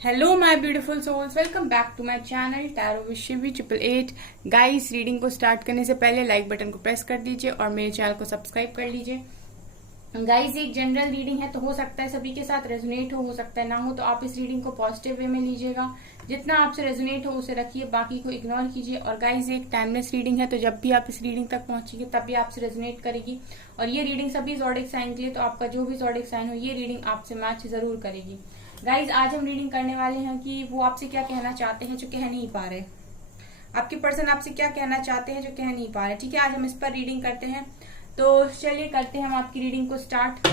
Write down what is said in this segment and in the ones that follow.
Hello my beautiful souls, welcome back to my channel tarot with Shivi 888। Guys, reading को start करने से पहले like button को press कर दीजिए और मेरे चैनल को सब्सक्राइब कर लीजिए। गाइस, एक जनरल रीडिंग है तो हो सकता है सभी के साथ रेजोनेट हो सकता है ना हो, तो आप इस रीडिंग को पॉजिटिव वे में लीजिएगा। जितना आपसे रेजोनेट हो उसे रखिए, बाकी को इग्नोर कीजिए। और गाइस, एक टाइमलेस रीडिंग है तो जब भी आप इस रीडिंग तक पहुंचेंगे तब भी आपसे रेजोनेट करेगी। और ये रीडिंग सभी ज़ोडिक साइन के लिए, तो आपका जो भी ज़ोडिक साइन हो ये रीडिंग आपसे मैच जरूर करेगी। गाइज, आज हम रीडिंग करने वाले हैं कि वो आपसे क्या कहना चाहते हैं जो कह नहीं पा रहे। आपके पर्सन आपसे क्या कहना चाहते हैं जो कह नहीं पा रहे। ठीक है, आज हम इस पर रीडिंग करते हैं। तो चलिए करते हैं हम आपकी रीडिंग को स्टार्ट।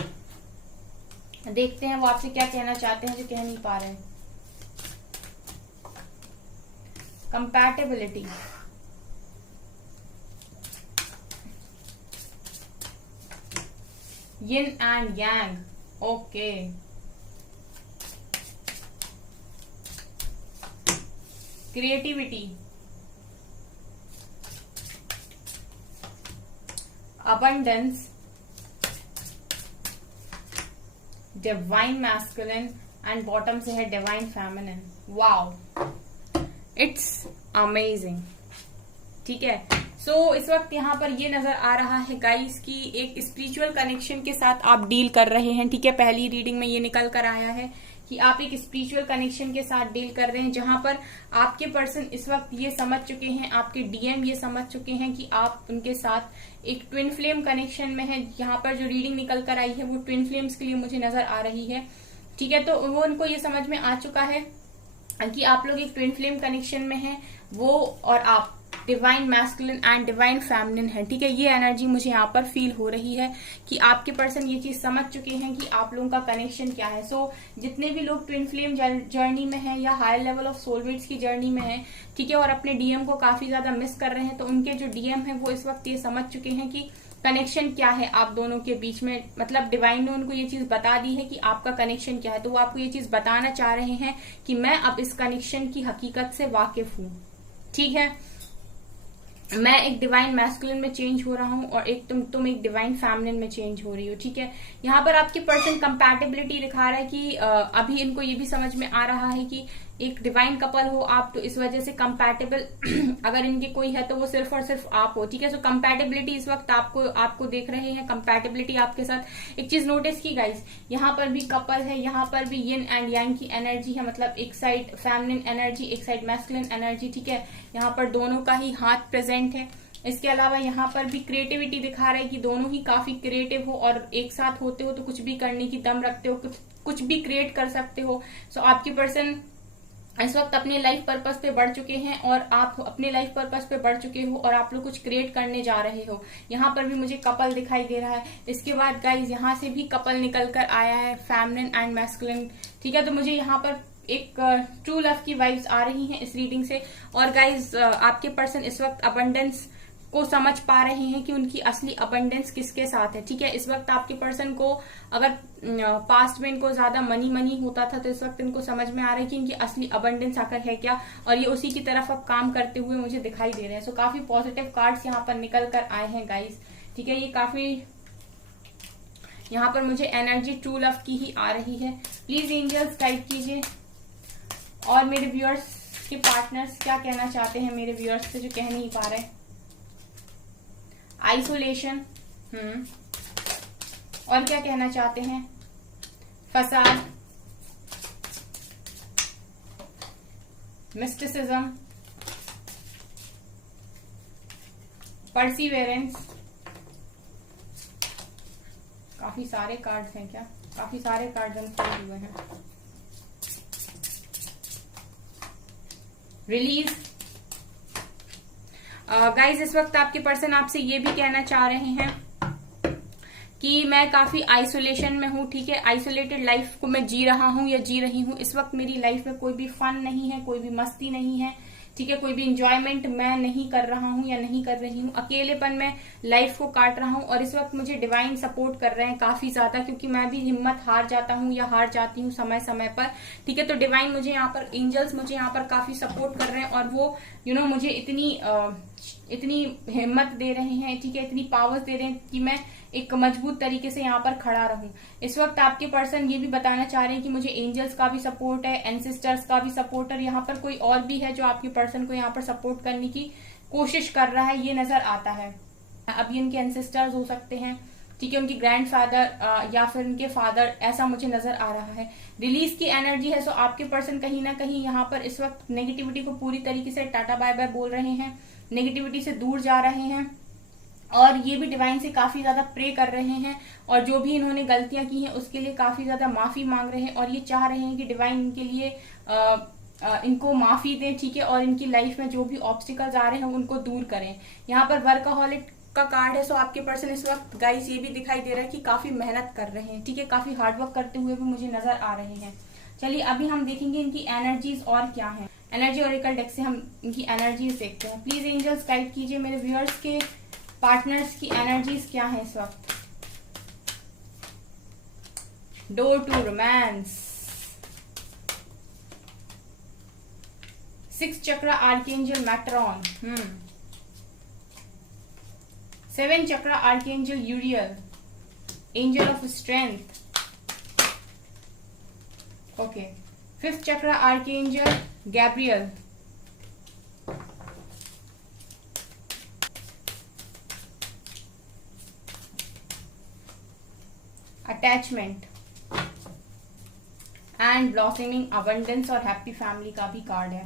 देखते हैं वो आपसे क्या कहना चाहते हैं जो कह नहीं पा रहे। Compatibility, yin and yang, okay. Creativity, abundance, divine masculine and bottom से है divine feminine. Wow, it's amazing. ठीक है, सो इस वक्त यहाँ पर ये नजर आ रहा है गाइस कि एक स्पिरिचुअल कनेक्शन के साथ आप डील कर रहे हैं। ठीक है, पहली रीडिंग में ये निकल कर आया है कि आप एक स्पिरिचुअल कनेक्शन के साथ डील कर रहे हैं, जहां पर आपके पर्सन इस वक्त ये समझ चुके हैं, आपके डीएम ये समझ चुके हैं कि आप उनके साथ एक ट्विन फ्लेम कनेक्शन में है। यहाँ पर जो रीडिंग निकल कर आई है वो ट्विन फ्लेम्स के लिए मुझे नजर आ रही है। ठीक है, तो वो उनको ये समझ में आ चुका है कि आप लोग एक ट्विन फ्लेम कनेक्शन में हैं, वो और आप divine masculine and divine feminine है। ठीक है, ये एनर्जी मुझे यहाँ पर फील हो रही है कि आपके पर्सन ये चीज समझ चुके हैं कि आप लोगों का कनेक्शन क्या है। सो जितने भी लोग ट्विन फ्लेम जर्नी में हैं या हायर लेवल ऑफ सोलमेट्स की जर्नी में हैं, ठीक है, और अपने डीएम को काफी ज्यादा मिस कर रहे हैं, तो उनके जो डीएम है वो इस वक्त ये समझ चुके हैं कि कनेक्शन क्या है आप दोनों के बीच में। मतलब डिवाइन ने उनको ये चीज बता दी है कि आपका कनेक्शन क्या है, तो वो आपको ये चीज बताना चाह रहे हैं कि मैं अब इस कनेक्शन की हकीकत से वाकिफ हूँ। ठीक है, मैं एक डिवाइन मैस्कुलिन में चेंज हो रहा हूँ और एक तुम एक डिवाइन फेमिनिन में चेंज हो रही हो। ठीक है, यहाँ पर आपके पर्सन कंपैटिबिलिटी दिखा रहा है कि अभी इनको ये भी समझ में आ रहा है कि एक डिवाइन कपल हो आप, तो इस वजह से कंपैटिबल अगर इनके कोई है तो वो सिर्फ और सिर्फ आप हो। ठीक है, सो कंपैटिबिलिटी इस वक्त आपको देख रहे हैं, कंपैटिबिलिटी आपके साथ। एक चीज नोटिस की गाइस, यहाँ पर भी कपल है, यहाँ पर भी यिन एंड यांग की एनर्जी है, मतलब एक साइड फेमिनिन एनर्जी, एक साइड मैस्कुलिन एनर्जी। ठीक है, यहाँ पर दोनों का ही हाथ प्रेजेंट है। इसके अलावा यहाँ पर भी क्रिएटिविटी दिखा रहा है कि दोनों ही काफी क्रिएटिव हो और एक साथ होते हो तो कुछ भी करने की दम रखते हो, कुछ भी क्रिएट कर सकते हो। सो आपकी पर्सन इस वक्त अपने लाइफ पर्पस पे बढ़ चुके हैं और आप अपने लाइफ पर्पस पे बढ़ चुके हो और आप लोग कुछ क्रिएट करने जा रहे हो। यहाँ पर भी मुझे कपल दिखाई दे रहा है। इसके बाद गाइज यहाँ से भी कपल निकल कर आया है, फेमिनिन एंड मैस्कुलिन। ठीक है, तो मुझे यहाँ पर एक ट्रू लव की वाइब्स आ रही हैं इस रीडिंग से। और गाइज आपके पर्सन इस वक्त अबंडेंस को समझ पा रहे हैं कि उनकी असली अबंडेंस किसके साथ है। ठीक है, इस वक्त आपके पर्सन को अगर पास्ट में इनको ज्यादा मनी होता था तो इस वक्त इनको समझ में आ रहा है कि इनकी असली अबंडेंस आकर है क्या, और ये उसी की तरफ अब काम करते हुए मुझे दिखाई दे रहे हैं। सो काफी पॉजिटिव कार्ड्स यहाँ पर निकल कर आए हैं गाइज। ठीक है, ये काफी यहाँ पर मुझे एनर्जी ट्रू लव की ही आ रही है। प्लीज एंजल्स गाइड कीजिए और मेरे व्यूअर्स के पार्टनर्स क्या कहना चाहते हैं मेरे व्यूअर्स से जो कह नहीं पा रहे। आइसोलेशन, और क्या कहना चाहते हैं। फसाद, मिस्टिसिज्म, परसिवेरेंस। काफी सारे कार्ड्स हैं क्या, काफी सारे कार्ड्स अनफोल्ड हुए हैं। रिलीज। गाइज इस वक्त आपके पर्सन आपसे ये भी कहना चाह रहे हैं कि मैं काफी आइसोलेशन में हूँ। ठीक है, आइसोलेटेड लाइफ को मैं जी रहा हूँ या जी रही हूँ। इस वक्त मेरी लाइफ में कोई भी फन नहीं है, कोई भी मस्ती नहीं है। ठीक है, कोई भी इंजॉयमेंट मैं नहीं कर रहा हूँ या नहीं कर रही हूँ। अकेलेपन में लाइफ को काट रहा हूँ और इस वक्त मुझे डिवाइन सपोर्ट कर रहे हैं काफी ज्यादा, क्योंकि मैं भी हिम्मत हार जाता हूँ या हार जाती हूँ समय समय पर। ठीक है, तो डिवाइन मुझे यहाँ पर, एंजल्स मुझे यहाँ पर काफी सपोर्ट कर रहे हैं और वो मुझे इतनी इतनी हिम्मत दे रहे हैं, ठीक है, इतनी पावर्स दे रहे हैं कि मैं एक मजबूत तरीके से यहाँ पर खड़ा रहूं। इस वक्त आपके पर्सन ये भी बताना चाह रहे हैं कि मुझे एंजल्स का भी सपोर्ट है, एंसेस्टर्स का भी सपोर्ट है, यहाँ पर कोई और भी है जो आपके पर्सन को यहाँ पर सपोर्ट करने की कोशिश कर रहा है, ये नजर आता है। अब ये इनके एंसेस्टर्स हो सकते हैं, ठीक है, उनके ग्रैंडफादर या फिर उनके फादर, ऐसा मुझे नजर आ रहा है। रिलीज की एनर्जी है, सो आपके पर्सन कहीं ना कहीं यहाँ पर इस वक्त नेगेटिविटी को पूरी तरीके से टाटा बाय बाय बोल रहे हैं, नेगेटिविटी से दूर जा रहे हैं, और ये भी डिवाइन से काफी ज्यादा प्रे कर रहे हैं, और जो भी इन्होंने गलतियां की हैं उसके लिए काफी ज्यादा माफी मांग रहे हैं, और ये चाह रहे हैं कि डिवाइन इनके लिए इनको माफी दें, ठीक है, और इनकी लाइफ में जो भी ऑब्स्टिकल्स आ रहे हैं उनको दूर करें। यहाँ पर वर्कaholic का कार्ड है, सो आपके पर्सन इस वक्त गाइस ये भी दिखाई दे रहा है कि काफी मेहनत कर रहे हैं, ठीक है, काफी हार्डवर्क करते हुए भी मुझे नजर आ रहे हैं। चलिए अभी हम देखेंगे इनकी एनर्जीज और क्या है। एनर्जी ओरेकल डेक से हम इनकी एनर्जीज देखते हैं। प्लीज एंजल्स गाइड कीजिए मेरे व्यूअर्स के पार्टनर्स की एनर्जीज क्या है इस वक्त। Door to romance, 6 chakra archangel Metatron, 7 chakra archangel Uriel, angel of strength, okay, 5th chakra archangel Gabriel, attachment and blossoming abundance और हैप्पी फैमिली का भी कार्ड है।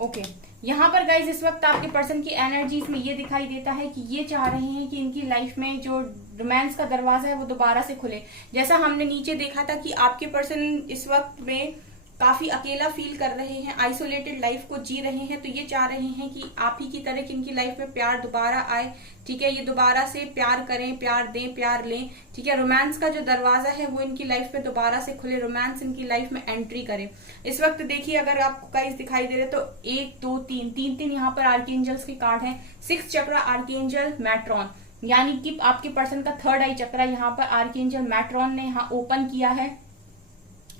ओके, यहाँ पर गाइज इस वक्त आपके पर्सन की एनर्जीज में ये दिखाई देता है कि ये चाह रहे हैं कि इनकी लाइफ में जो रोमांस का दरवाजा है वो दोबारा से खुले। जैसा हमने नीचे देखा था कि आपके पर्सन इस वक्त में काफी अकेला फील कर रहे हैं, आइसोलेटेड लाइफ को जी रहे हैं, तो ये चाह रहे हैं कि आप ही की तरह कि इनकी लाइफ में प्यार दोबारा आए, ठीक है, ये दोबारा से प्यार करें, प्यार दें, प्यार लें, ठीक है, रोमांस का जो दरवाजा है वो इनकी लाइफ में दोबारा से खुले, रोमांस इनकी लाइफ में एंट्री करे। इस वक्त देखिए अगर आपको गाइस दिखाई दे रहे तो 1 2 3 यहाँ पर आर्कएंजल्स के कार्ड है। 6 चक्रा आर्कएंजल मैट्रॉन, यानी कि आपके पर्सन का 3rd आई चक्रा यहाँ पर आर्कएंजल मैट्रॉन ने यहाँ ओपन किया है,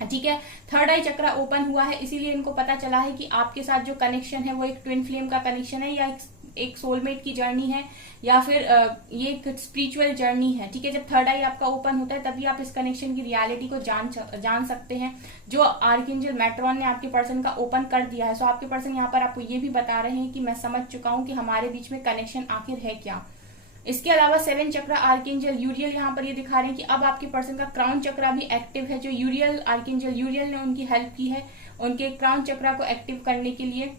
ठीक है, 3rd आई चक्रा ओपन हुआ है, इसीलिए इनको पता चला है कि आपके साथ जो कनेक्शन है वो एक ट्विन फ्लेम का कनेक्शन है, या एक सोलमेट की जर्नी है, या फिर ये एक स्पिरिचुअल जर्नी है, ठीक है। जब 3rd आई आपका ओपन होता है तभी आप इस कनेक्शन की रियलिटी को जान सकते हैं, जो आर्कएंजल मैट्रॉन ने आपके पर्सन का ओपन कर दिया है। सो आपके पर्सन यहाँ पर आपको ये भी बता रहे हैं कि मैं समझ चुका हूँ कि हमारे बीच में कनेक्शन आखिर है क्या। इसके अलावा 7 चक्रा आर्कएंजल यूरियल यहाँ पर ये दिखा रहे हैं कि अब आपके पर्सन का क्राउन चक्रा भी एक्टिव है, जो यूरियल आर्कएंजल यूरियल ने उनकी हेल्प की है उनके क्राउन चक्रा को एक्टिव करने के लिए।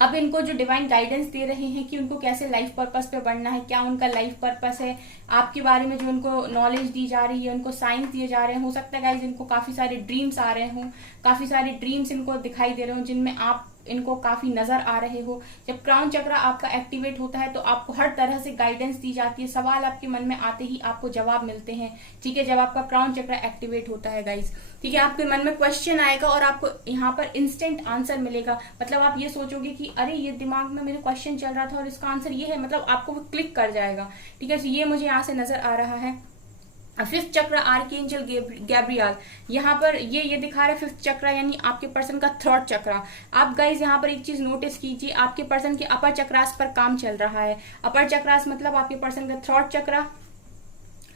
अब इनको जो डिवाइन गाइडेंस दे रहे हैं कि उनको कैसे लाइफ पर्पस पे बढ़ना है, क्या उनका लाइफ पर्पस है, आपके बारे में जो उनको नॉलेज दी जा रही है, उनको साइंस दिए जा रहे हैं। हो सकता है गाइज इनको काफी सारे ड्रीम्स आ रहे हों, काफी सारे ड्रीम्स इनको दिखाई दे रहे हो जिनमें आप इनको काफी नजर आ रहे हो। जब क्राउन चक्रा आपका एक्टिवेट होता है तो आपको हर तरह से गाइडेंस दी जाती है, सवाल आपके मन में आते ही आपको जवाब मिलते हैं, ठीक है, जब आपका क्राउन चक्रा एक्टिवेट होता है गाइज, ठीक है। आपके मन में क्वेश्चन आएगा और आपको यहाँ पर इंस्टेंट आंसर मिलेगा, मतलब आप ये सोचोगे कि अरे ये दिमाग में मेरे क्वेश्चन चल रहा था और इसका आंसर ये है, मतलब आपको वो क्लिक कर जाएगा, ठीक है। तो ये मुझे यहाँ से नजर आ रहा है। 5th चक्र आर्कएंजल गैब्रियल, यहाँ पर ये दिखा रहा है 5th चक्र यानी आपके पर्सन का 3rd चक्र। आप गाइज यहाँ पर एक चीज नोटिस कीजिए, आपके पर्सन के अपर चक्रास पर काम चल रहा है। अपर चक्रास मतलब आपके पर्सन का 3rd चक्र,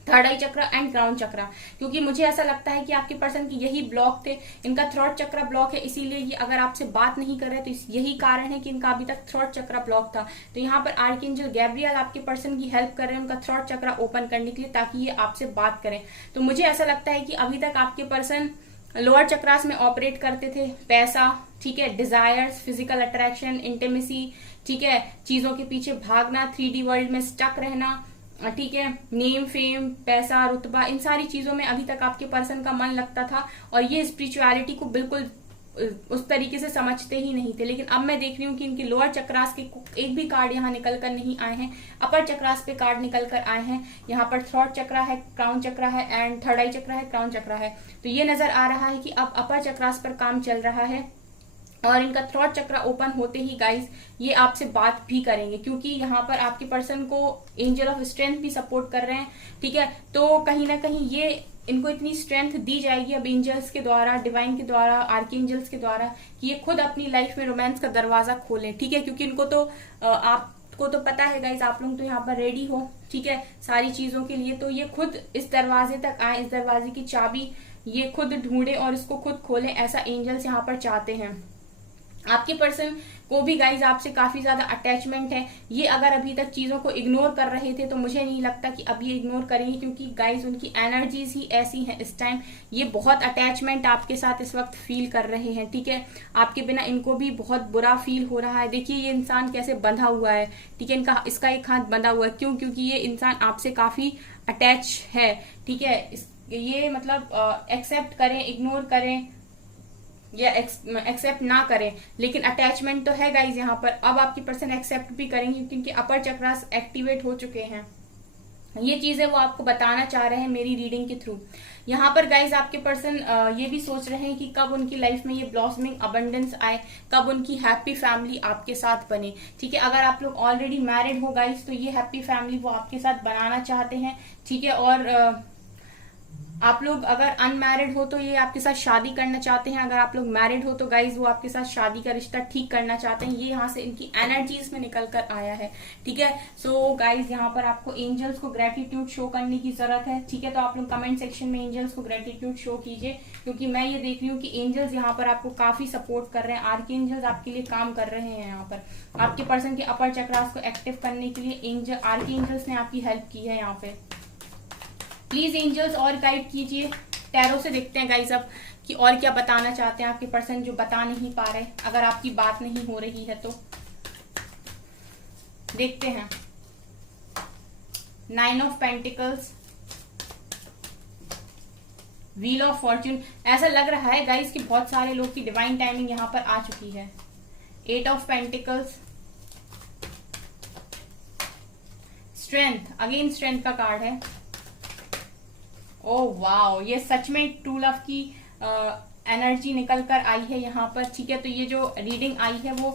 3rd आई चक्र एंड क्राउन चक्र, क्योंकि मुझे ऐसा लगता है कि आपके पर्सन की यही ब्लॉक थे, इनका 3rd चक्र ब्लॉक है, इसीलिए ये अगर आपसे बात नहीं कर रहे तो यही कारण है कि इनका अभी तक 3rd चक्र ब्लॉक था। तो यहाँ पर आर्कएंजल गैब्रियल आपके पर्सन की हेल्प कर रहे हैं उनका 3rd चक्र ओपन करने के लिए, ताकि ये आपसे बात करें। तो मुझे ऐसा लगता है कि अभी तक आपके पर्सन लोअर चक्रास में ऑपरेट करते थे, पैसा, ठीक है, डिजायर्स, फिजिकल अट्रैक्शन, इंटीमेसी, ठीक है, चीजों के पीछे भागना, 3D वर्ल्ड में स्टक रहना, ठीक है, नेम, फेम, पैसा, रुतबा, इन सारी चीजों में अभी तक आपके पर्सन का मन लगता था और ये स्पिरिचुअलिटी को बिल्कुल उस तरीके से समझते ही नहीं थे। लेकिन अब मैं देख रही हूँ कि इनके लोअर चक्रास के एक भी कार्ड यहाँ निकल कर नहीं आए हैं, अपर चक्रास पे कार्ड निकल कर आए हैं। यहाँ पर 3rd चक्र है, क्राउन चक्र है एंड 3rd आई चक्र है, क्राउन चक्र है। तो ये नजर आ रहा है कि अब अपर चक्रास पर काम चल रहा है और इनका 3rd चक्र ओपन होते ही गाइस ये आपसे बात भी करेंगे, क्योंकि यहाँ पर आपके पर्सन को एंजल ऑफ स्ट्रेंथ भी सपोर्ट कर रहे हैं, ठीक है। तो कहीं ना कहीं ये इनको इतनी स्ट्रेंथ दी जाएगी अब एंजल्स के द्वारा, डिवाइन के द्वारा, आर्कएंजल्स के द्वारा, कि ये खुद अपनी लाइफ में रोमांस का दरवाजा खोलें, ठीक है। क्योंकि इनको तो आपको तो पता है गाइज, आप लोग तो यहाँ पर रेडी हो, ठीक है, सारी चीजों के लिए। तो ये खुद इस दरवाजे तक आए, इस दरवाजे की चाबी ये खुद ढूंढे और इसको खुद खोलें, ऐसा एंजल्स यहाँ पर चाहते हैं। आपके पर्सन को भी गाइज आपसे काफी ज्यादा अटैचमेंट है। ये अगर अभी तक चीजों को इग्नोर कर रहे थे तो मुझे नहीं लगता कि अब ये इग्नोर करेंगे, क्योंकि गाइज उनकी एनर्जीज ही ऐसी हैं इस टाइम। ये बहुत अटैचमेंट आपके साथ इस वक्त फील कर रहे हैं, ठीक है। आपके बिना इनको भी बहुत बुरा फील हो रहा है। देखिए ये इंसान कैसे बंधा हुआ है, ठीक है, इसका एक हाथ बंधा हुआ है। क्यों? क्योंकि ये इंसान आपसे काफी अटैच है, ठीक है। ये मतलब एक्सेप्ट करें, इग्नोर करें या एक्सेप्ट ना करें, लेकिन अटैचमेंट तो है गाइज यहाँ पर। अब आपकी पर्सन एक्सेप्ट भी करेंगे क्योंकि अपर चक्रास एक्टिवेट हो चुके हैं। ये चीजें वो आपको बताना चाह रहे हैं मेरी रीडिंग के थ्रू। यहाँ पर गाइज आपके पर्सन ये भी सोच रहे हैं कि कब उनकी लाइफ में ये ब्लॉसमिंग अबंडेंस आए, कब उनकी हैप्पी फैमिली आपके साथ बने, ठीक है। अगर आप लोग ऑलरेडी मैरिड हो गाइज तो ये हैप्पी फैमिली वो आपके साथ बनाना चाहते हैं, ठीक है। और आप लोग अगर अनमैरिड हो तो ये आपके साथ शादी करना चाहते हैं। अगर आप लोग मैरिड हो तो गाइज वो आपके साथ शादी का रिश्ता ठीक करना चाहते हैं। ये यहाँ से इनकी एनर्जीज में निकल कर आया है, ठीक है। सो गाइज यहाँ पर आपको एंजल्स को ग्रेटिट्यूड शो करने की जरूरत है, ठीक है। तो आप लोग कमेंट सेक्शन में एंजल्स को ग्रेटिट्यूड शो कीजिए, क्योंकि मैं ये देख रही हूँ कि एंजल्स यहाँ पर आपको काफी सपोर्ट कर रहे हैं। आर्कएंजल्स आपके लिए काम कर रहे हैं यहाँ पर। आपके पर्सन के अपर चक्रास को एक्टिव करने के लिए आर्कएंजल्स ने आपकी हेल्प की है यहाँ पे। प्लीज एंजल्स और गाइड कीजिए। टैरो से देखते हैं गाइज अब कि और क्या बताना चाहते हैं आपके पर्सन जो बता नहीं पा रहे, अगर आपकी बात नहीं हो रही है तो। देखते हैं 9 of pentacles, wheel of Fortune. ऐसा लग रहा है गाइज कि बहुत सारे लोग की डिवाइन टाइमिंग यहाँ पर आ चुकी है। 8 of pentacles, strength, again strength का कार्ड है। ओह वाओ, ये सच में ट्रू लव की एनर्जी निकल कर आई है यहाँ पर, ठीक है। तो ये जो रीडिंग आई है वो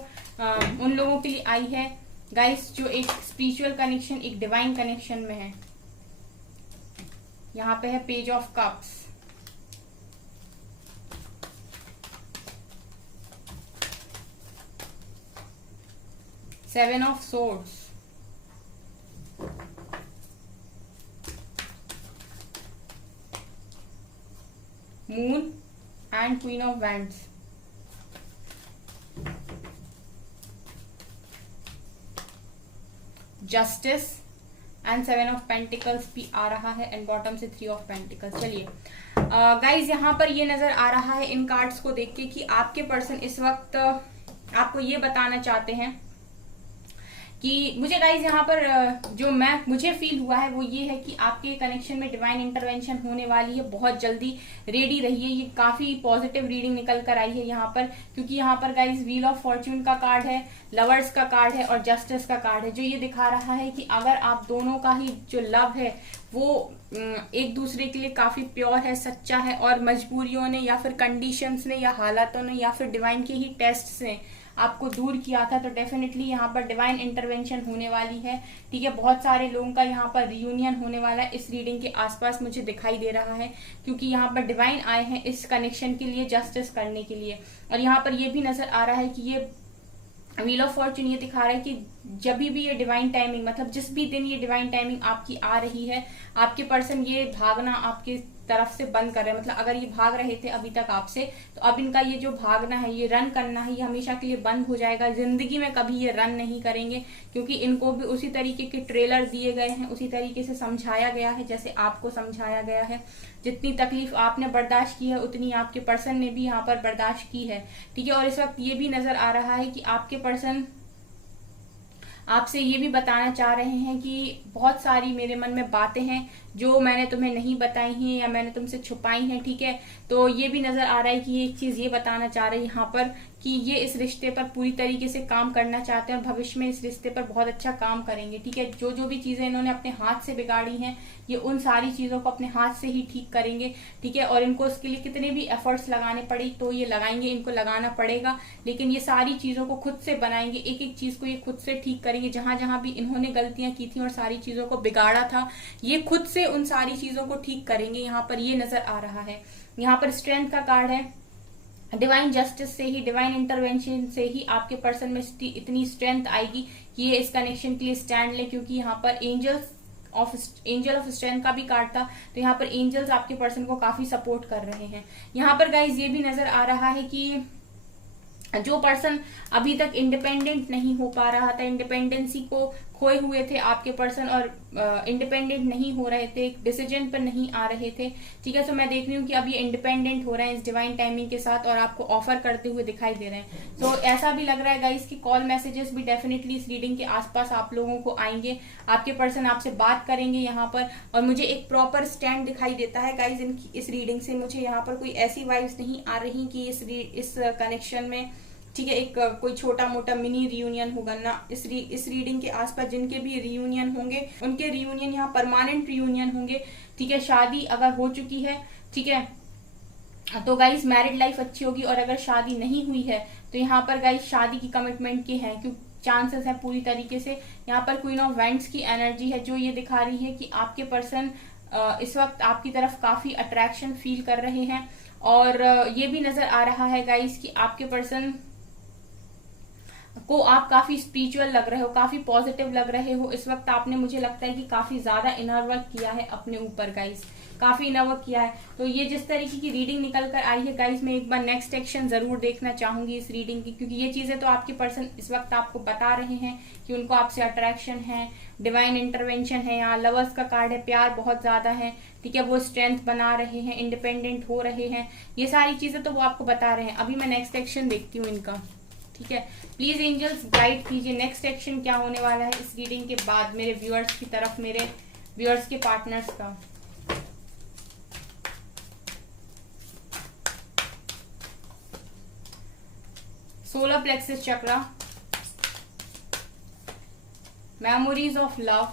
उन लोगों के लिए आई है गाइस जो एक स्पिरिचुअल कनेक्शन, एक डिवाइन कनेक्शन में है। यहाँ पे है page of cups, seven of swords, moon and queen of wands. Justice and 7 of pentacles भी आ रहा है एंड बॉटम से 3 ऑफ पेंटिकल्स। चलिए गाइज यहाँ पर ये नजर आ रहा है इन कार्ड्स को देख के कि आपके पर्सन इस वक्त आपको ये बताना चाहते हैं कि मुझे गाइज यहाँ पर जो मुझे फील हुआ है वो ये है कि आपके कनेक्शन में डिवाइन इंटरवेंशन होने वाली है। बहुत जल्दी रेडी रहिए। ये काफी पॉजिटिव रीडिंग निकल कर आई है यहाँ पर, क्योंकि यहाँ पर गाइज व्हील ऑफ फॉर्च्यून का कार्ड है, लवर्स का कार्ड है और जस्टिस का कार्ड है, जो ये दिखा रहा है कि अगर आप दोनों का ही जो लव है वो एक दूसरे के लिए काफी प्योर है, सच्चा है, और मजबूरियों ने या फिर कंडीशंस ने या हालातों ने या फिर डिवाइन के ही टेस्ट ने आपको दूर किया था, तो डेफिनेटली यहाँ पर डिवाइन इंटरवेंशन होने वाली है, ठीक है। बहुत सारे लोगों का यहाँ पर रियूनियन होने वाला है इस रीडिंग के आसपास, मुझे दिखाई दे रहा है, क्योंकि यहाँ पर डिवाइन आए हैं इस कनेक्शन के लिए, जस्टिस करने के लिए। और यहाँ पर ये भी नजर आ रहा है कि ये व्हील ऑफ फॉर्च्यून ये दिखा रहा है कि जब भी ये डिवाइन टाइमिंग, मतलब जिस भी दिन ये डिवाइन टाइमिंग आपकी आ रही है, आपके पर्सन ये भागना आपके तरफ से बंद कर रहे हैं। मतलब अगर ये भाग रहे थे अभी तक आपसे, तो अब इनका ये जो भागना है, ये रन करना है, ये हमेशा के लिए बंद हो जाएगा। जिंदगी में कभी ये रन नहीं करेंगे, क्योंकि इनको भी उसी तरीके के ट्रेलर दिए गए हैं, उसी तरीके से समझाया गया है जैसे आपको समझाया गया है। जितनी तकलीफ आपने बर्दाश्त की है उतनी आपके पर्सन ने भी यहाँ पर बर्दाश्त की है, ठीक है। और इस वक्त ये भी नजर आ रहा है कि आपके पर्सन आपसे ये भी बताना चाह रहे हैं कि बहुत सारी मेरे मन में बातें हैं जो मैंने तुम्हें नहीं बताई हैं या मैंने तुमसे छुपाई हैं, ठीक है। तो ये भी नजर आ रहा है कि एक चीज ये बताना चाह रहे हैं यहाँ पर कि ये इस रिश्ते पर पूरी तरीके से काम करना चाहते हैं और भविष्य में इस रिश्ते पर बहुत अच्छा काम करेंगे। ठीक है, जो जो भी चीजें इन्होंने अपने हाथ से बिगाड़ी हैं, ये उन सारी चीजों को अपने हाथ से ही ठीक करेंगे। ठीक है, और इनको उसके लिए कितने भी एफर्ट्स लगाने पड़े तो ये लगाएंगे, इनको लगाना पड़ेगा, लेकिन ये सारी चीजों को खुद से बनाएंगे, एक एक चीज को ये खुद से ठीक करेंगे। जहां जहां भी इन्होंने गलतियां की थी और सारी चीजों को बिगाड़ा था, ये खुद से उन सारी चीजों को ठीक करेंगे। यहाँ पर ये नजर आ रहा है। यहाँ पर स्ट्रेंथ का कार्ड है। डिवाइन जस्टिस से ही, डिवाइन इंटरवेंशन से ही आपके पर्सन में इतनी स्ट्रेंथ आएगी कि ये इस कनेक्शन के लिए स्टैंड ले, क्योंकि यहाँ पर एंजल ऑफ स्ट्रेंथ का भी कार्ड था, तो यहाँ पर एंजल्स आपके पर्सन को काफी सपोर्ट कर रहे हैं। यहाँ पर गाइज ये भी नजर आ रहा है कि जो पर्सन अभी तक इंडिपेंडेंट नहीं हो पा रहा था, इंडिपेंडेंसी को खोए हुए थे आपके पर्सन और इंडिपेंडेंट नहीं हो रहे थे, डिसीजन पर नहीं आ रहे थे। ठीक है, तो मैं देख रही हूँ कि अब ये इंडिपेंडेंट हो रहे हैं इस डिवाइन टाइमिंग के साथ और आपको ऑफर करते हुए दिखाई दे रहे हैं। तो ऐसा भी लग रहा है गाइस कि कॉल मैसेजेस भी डेफिनेटली इस रीडिंग के आसपास आप लोगों को आएंगे, आपके पर्सन आपसे बात करेंगे यहाँ पर। और मुझे एक प्रॉपर स्टैंड दिखाई देता है गाइज इस रीडिंग से। मुझे यहाँ पर कोई ऐसी वाइब्स नहीं आ रही कि इस कनेक्शन में, ठीक है, एक कोई छोटा मोटा मिनी रियूनियन होगा ना। इस रीडिंग के आसपास जिनके भी रियूनियन होंगे, उनके रियूनियन यहाँ परमानेंट रियूनियन होंगे। ठीक है, शादी अगर हो चुकी है, ठीक है, तो गाइस मैरिड लाइफ अच्छी होगी, और अगर शादी नहीं हुई है तो यहाँ पर गाइस शादी की कमिटमेंट के हैं, क्योंकि चांसेस है पूरी तरीके से। यहाँ पर क्वीन ऑफ वैंड्स की एनर्जी है, जो ये दिखा रही है कि आपके पर्सन इस वक्त आपकी तरफ काफी अट्रैक्शन फील कर रहे हैं। और ये भी नजर आ रहा है गाइस कि आपके पर्सन को आप काफी स्पिरिचुअल लग रहे हो, काफी पॉजिटिव लग रहे हो इस वक्त। आपने, मुझे लगता है कि काफी ज्यादा इनर वर्क किया है अपने ऊपर गाइस, काफी इनर वर्क किया है। तो ये जिस तरीके की रीडिंग निकल कर आई है गाइस, मैं एक बार नेक्स्ट एक्शन जरूर देखना चाहूंगी इस रीडिंग की, क्योंकि ये चीजें तो आपके पर्सन इस वक्त आपको बता रहे हैं कि उनको आपसे अट्रैक्शन है, डिवाइन इंटरवेंशन है। यहाँ लवर्स का कार्ड है, प्यार बहुत ज्यादा है। ठीक है, वो स्ट्रेंथ बना रहे हैं, इंडिपेंडेंट हो रहे हैं, ये सारी चीजें तो वो आपको बता रहे हैं। अभी मैं नेक्स्ट एक्शन देखती हूँ इनका। ठीक है, प्लीज एंजल्स गाइड कीजिए नेक्स्ट एक्शन क्या होने वाला है इस रीडिंग के बाद मेरे व्यूअर्स की तरफ, मेरे व्यूअर्स के पार्टनर्स का। Solar plexus chakra, memories of love,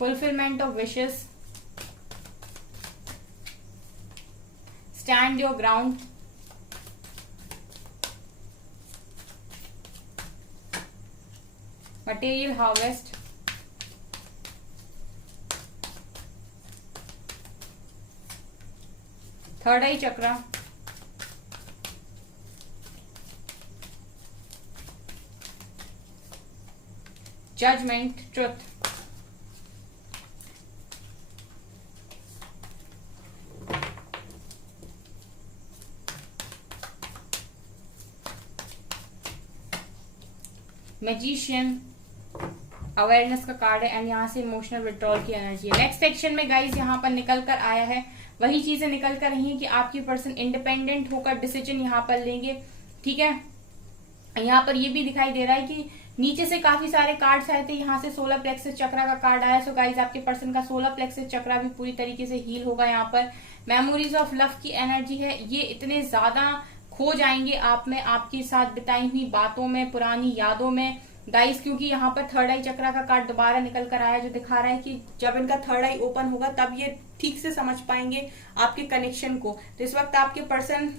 fulfillment of wishes, stand your ground, material harvest, third eye chakra, judgment, truth, magician, awareness का कार्ड है, एंड यहाँ से इमोशनल विड्रॉल की एनर्जी है। नेक्स्ट सेक्शन में गाइस यहाँ पर निकल कर आया है, वही चीजें निकल कर रही हैं कि आपकी पर्सन इंडिपेंडेंट होकर डिसीजन यहाँ पर लेंगे। ठीक है, यहाँ पर ये भी दिखाई दे रहा है कि नीचे से काफी सारे कार्ड्स आए थे, यहाँ से सोलर प्लेक्सस चक्रा का कार्ड आया। सो गाइस आपके पर्सन का सोलर प्लेक्सस चक्रा भी पूरी तरीके से हील होगा। यहाँ पर मेमोरीज ऑफ लव की एनर्जी है, ये इतने ज्यादा खो जाएंगे आप में, आपके साथ बिताई हुई बातों में, पुरानी यादों में गाइस, क्योंकि यहाँ पर थर्ड आई चक्रा का कार्ड दोबारा निकल कर आया, जो दिखा रहा है कि जब इनका थर्ड आई ओपन होगा तब ये ठीक से समझ पाएंगे आपके कनेक्शन को। तो इस वक्त आपके पर्सन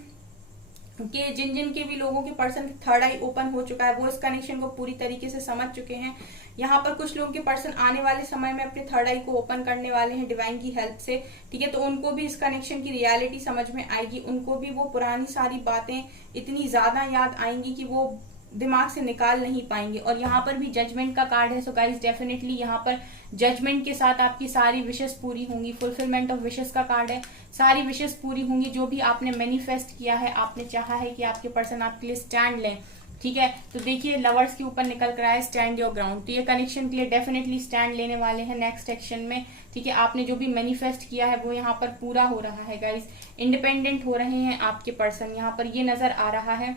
के जिन के भी लोगों के पर्सन थर्ड आई ओपन हो चुका है, वो इस कनेक्शन को पूरी तरीके से समझ चुके हैं। यहाँ पर कुछ लोगों के पर्सन आने वाले समय में अपने थर्ड आई को ओपन करने वाले हैं डिवाइन की हेल्प से। ठीक है, तो उनको भी इस कनेक्शन की रियलिटी समझ में आएगी, उनको भी वो पुरानी सारी बातें इतनी ज्यादा याद आएंगी कि वो दिमाग से निकाल नहीं पाएंगे। और यहाँ पर भी जजमेंट का कार्ड है। सो गाइस डेफिनेटली यहाँ पर जजमेंट के साथ आपकी सारी विशेष पूरी होंगी। फुलफिलमेंट ऑफ विशेष का कार्ड है, सारी विशेष पूरी होंगी। जो भी आपने मैनिफेस्ट किया है, आपने चाहा है कि आपके पर्सन आपके लिए स्टैंड लें। ठीक है, तो देखिए लवर्स के ऊपर निकल कर आया स्टैंड योर ग्राउंड, तो ये कनेक्शन के लिए डेफिनेटली स्टैंड लेने वाले हैं नेक्स्ट एक्शन में। ठीक है, आपने जो भी मैनिफेस्ट किया है वो यहाँ पर पूरा हो रहा है गाइस, इंडिपेंडेंट हो रहे हैं आपके पर्सन, यहाँ पर ये नजर आ रहा है।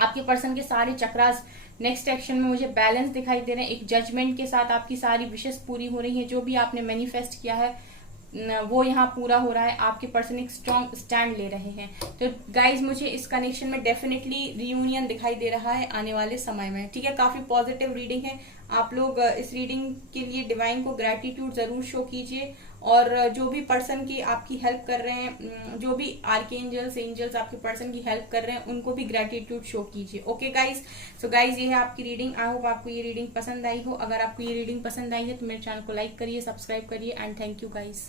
आपके पर्सन के सारे चक्रास नेक्स्ट एक्शन में मुझे बैलेंस दिखाई दे रहे हैं। एक जजमेंट के साथ आपकी सारी विशेष पूरी हो रही है। जो भी आपने मैनिफेस्ट किया है वो यहाँ पूरा हो रहा है। आपके पर्सन एक स्ट्रॉन्ग स्टैंड ले रहे हैं। तो गाइज मुझे इस कनेक्शन में डेफिनेटली रियूनियन दिखाई दे रहा है आने वाले समय में। ठीक है, काफी पॉजिटिव रीडिंग है। आप लोग इस रीडिंग के लिए डिवाइन को ग्रेटिट्यूड जरूर शो कीजिए, और जो भी पर्सन की आपकी हेल्प कर रहे हैं, जो भी आर्कएंजल्स एंजल्स आपके पर्सन की हेल्प कर रहे हैं, उनको भी ग्रेटिट्यूड शो कीजिए। ओके गाइज, सो गाइज ये है आपकी रीडिंग। आई होप आपको ये रीडिंग पसंद आई हो। अगर आपको ये रीडिंग पसंद आई है तो मेरे चैनल को लाइक करिए, सब्सक्राइब करिए, एंड थैंक यू गाइज।